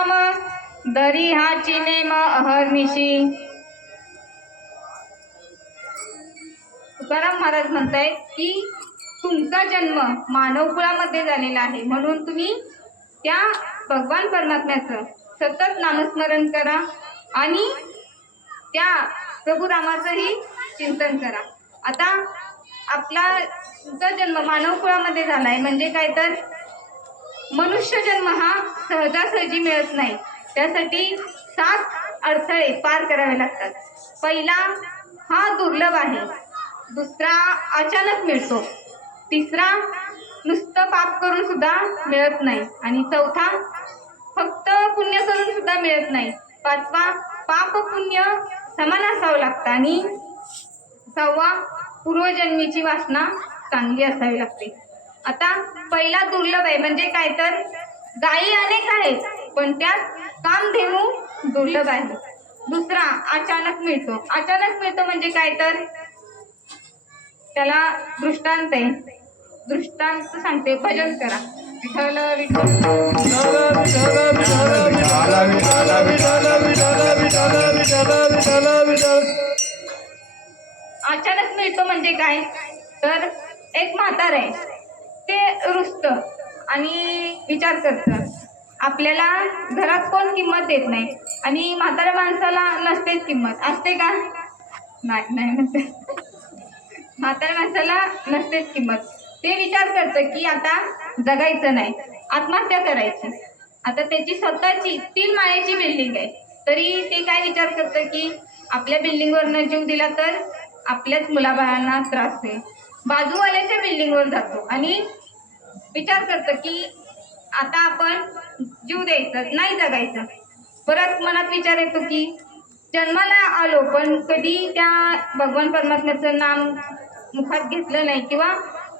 नाम दरी हा चिनेम अहर्निशी तुकाराम महाराज म्हणताय की तुमचा जन्म मानवकुळामध्ये झालेला आहे. म्हणून तुम्ही त्या भगवान परमात्म्याचं सतत नामस्मरण करा आणि त्या प्रभू रामाचंही चिंतन करा. आता आपला तुमचा जन्म मानव कुळामध्ये झालाय. म्हणजे काय तर मनुष्य जन्म हा सहजासहजी मिळत नाही. त्यासाठी सात अडथळे पार करावे लागतात. पहिला हा दुर्लभ आहे. दुसरा अचानक मिळतो. तिसरा नुसतं पाप करून सुद्धा मिळत नाही. आणि चौथा फक्त पुण्य करून सुद्धा मिळत नाही. पाचवा पाप पुण्य समान असावं लागतं. आणि सहावा पूर्वजन्मीची वासना चांगली असावी लागते. आता पहिला दुर्लभ आहे म्हणजे काय तर गायी अनेक आहेत पण त्यात कामधेनू दुर्लभ आहे. दुसरा अचानक मिळतो. अचानक मिळतो म्हणजे काय तर त्याला दृष्टांत आहे. दृष्टांत सांगते भजन करा. विठ्ठल अचानक मिळतो म्हणजे काय? तर एक म्हातार आहे. ते रुस्त आणि विचार करतं. आपल्याला घरात कोण किंमत देत नाही आणि म्हाताऱ्या माणसाला नसतेच किंमत. असते का? नाही नाही म्हणते. म्हाताऱ्या माणसाला नसतेच किंमत. ते विचार करतं की आता जगायचं नाही आत्महत्या करायची. आता त्याची स्वतःची तीन माळ्याची बिल्डिंग आहे. तरी ते काय विचार करतं की आपल्या बिल्डिंगवरनं जीव दिला तर आपल्याच मुलाबाळांना त्रास होईल. बाजूवाल्याच्या बिल्डिंगवर जातो. आणि विचार करतो की आता आपण जीव द्यायचं नाही जगायचं. परत मनात विचार येतो की जन्माला आलो पण कधी त्या भगवान परमात्म्याचं नाम मुखात घेतलं नाही किंवा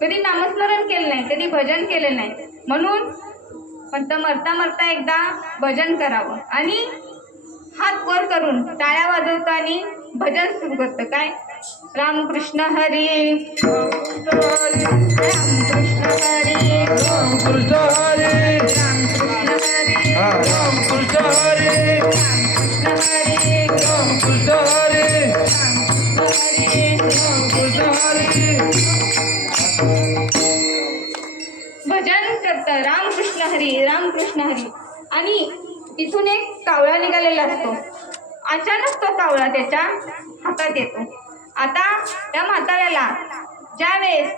कधी नामस्मरण केलं नाही कधी भजन केलं नाही. म्हणून फक्त मरता मरता एकदा भजन करावं. आणि हात वर करून टाळ्या वाजवतो आणि भजन सुरू करतं. काय? रामकृष्ण हरी. रामकृष्ण हरी कृष्ण हरी रामकृष्ण हरी कृष्ण हरी रामकृष्ण हरी कृष्ण हरी रामकृष्ण हरी कृष्ण हरी भजन करतं रामकृष्ण हरी रामकृष्ण हरी आणि तिथून एक कावळा निघालेला असतो. अचानक तो कावळा त्याच्या हातात येतो. आता त्या म्हाताऱ्याला ज्यावेळेस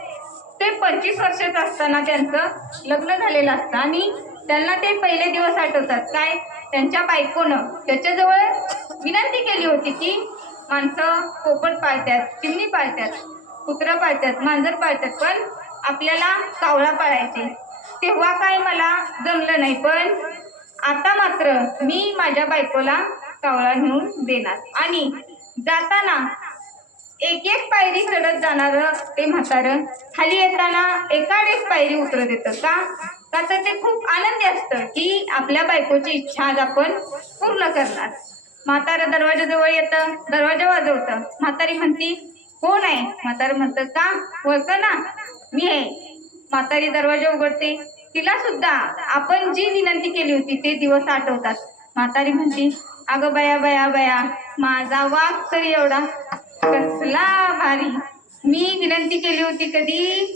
ते पंचवीस वर्षाचं असताना त्यांचं लग्न झालेलं असतं आणि त्यांना ते पहिले दिवस आठवतात. काय? त्यांच्या बायकोनं त्याच्याजवळ विनंती केली होती की माणसं पोपट पाळतात चिमणी पाळतात कुत्रं पाळतात मांजर पाळतात पण आपल्याला कावळा पाळायचे. तेव्हा काय मला जमलं नाही पण आता मात्र मी माझ्या बायकोला कावळा नेऊन देणार. आणि जाताना एक एक पायरी चढत जाणारं ते म्हातारं. खाली येताना एकाडेच पायरी उतरत येतं का? का तर ते खूप आनंदी असतं की आपल्या बायकोची इच्छा आज आपण पूर्ण करणार. म्हातारं दरवाजाजवळ येतं दरवाजा वाजवतं. म्हातारी म्हणती कोण आहे? म्हातारं म्हणतं का? वळतं ना? मी आहे. म्हातारी दरवाजा उघडते. तिला सुद्धा आपण जी विनंती केली होती ते दिवस आठवतात. म्हातारी म्हणती अगं बया बया बया माझा वाघ तरी एवढा कसला भारी. मी विनंती केली होती कधी?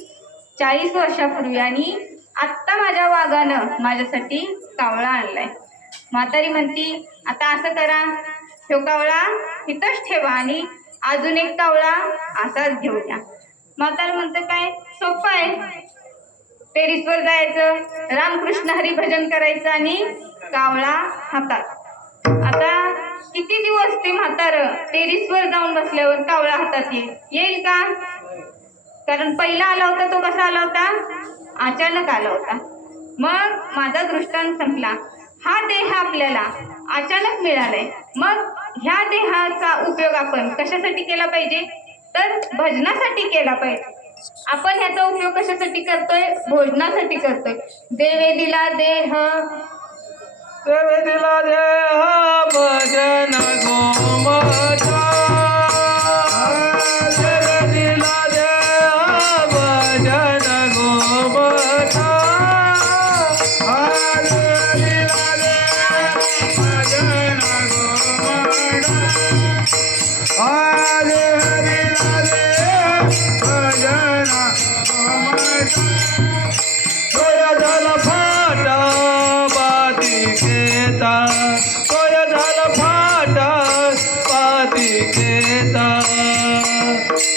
चाळीस वर्षापूर्वी आणि आत्ता माझ्या वाघानं माझ्यासाठी कावळा आणलाय. म्हातारी म्हणती आता असं करा. तो कावळा इथंच ठेवा आणि अजून एक कावळा असाच घेऊया म्हातार म्हणतं काय? सोपं आहे. टेरिसवर जायचं रामकृष्ण हरी भजन करायचं आणि कावळा हातात. असते म्हातार. टेरिसवर जाऊन बसल्यावर कावळा हातात येईल येईल का? कारण पहिला आला होता तो कसा आला होता? अचानक आला होता. मग माझा दृष्टांत संपला. हा देह आपल्याला अचानक मिळालाय. मग ह्या देहाचा उपयोग आपण कशासाठी केला पाहिजे? तर भजनासाठी केला पाहिजे. आपण ह्याचा उपयोग कशासाठी करतोय? भोजनासाठी करतोय. देवे दिला देह देवे दिला देह भजन गोमता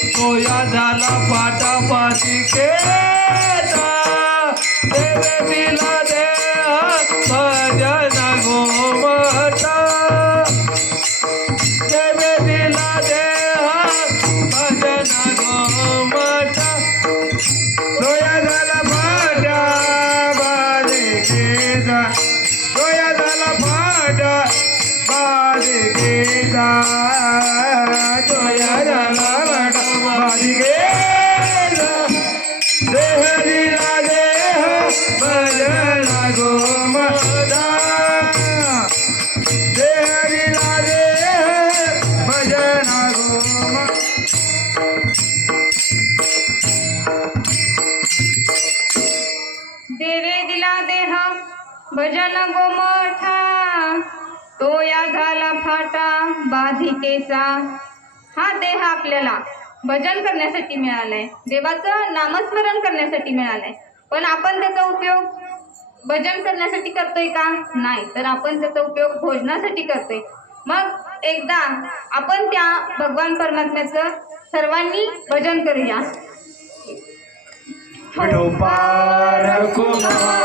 तोया झाला पाटा केला. देवे दिला दे भजन गोमता देवे दिला दे भजन गोमता तोया झाला फाटा बाजे गेला डोया झाला फाटा बाजे गेला दिला देह भजन गोमठा. तो या झाला फाटा बाधिकेचा. हा देह आपल्याला भजन करण्यासाठी मिळालाय. देवाचं नामस्मरण करण्यासाठी मिळालंय. पण आपण त्याचा उपयोग भजन करण्यासाठी करतोय का? नाही. तर आपण त्याचा उपयोग भोजनासाठी करतोय. मग एकदा आपण त्या भगवान परमात्म्याचं सर्वांनी भजन करूया. विठोबार कुमार